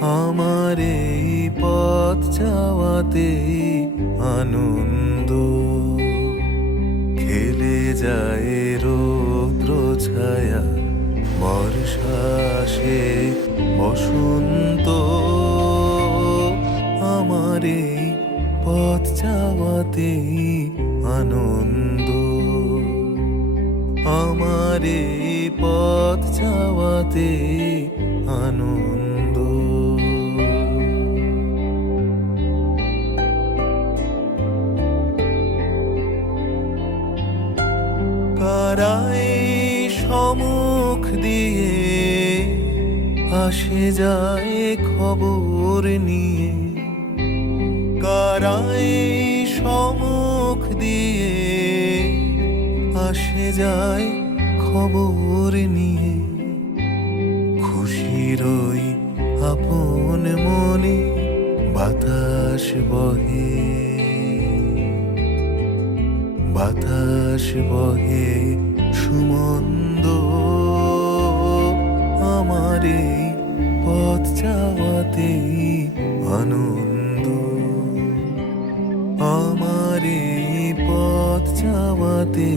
আমার এই পথ চাওয়াতে আনন্দ। খেলে যায় রৌদ্র ছায়া, বর্ষাসে বসন্ত। আমার এই পথ চাওয়াতে আনন্দ। আমার এই পথ চাওয়াতে আনন্দ। কারাই সমুখ দিয়ে আসে যায় খবর নিয়ে। কারাই সমুখ দিয়ে আসে যায় খবর নিয়ে। খুশির ওই আপন মনে বাতাস বহে। বাতাস বহে সুমন্দ। আমার এই পথ চাওয়াতে আনন্দ। আমার এই পথ আনন্দ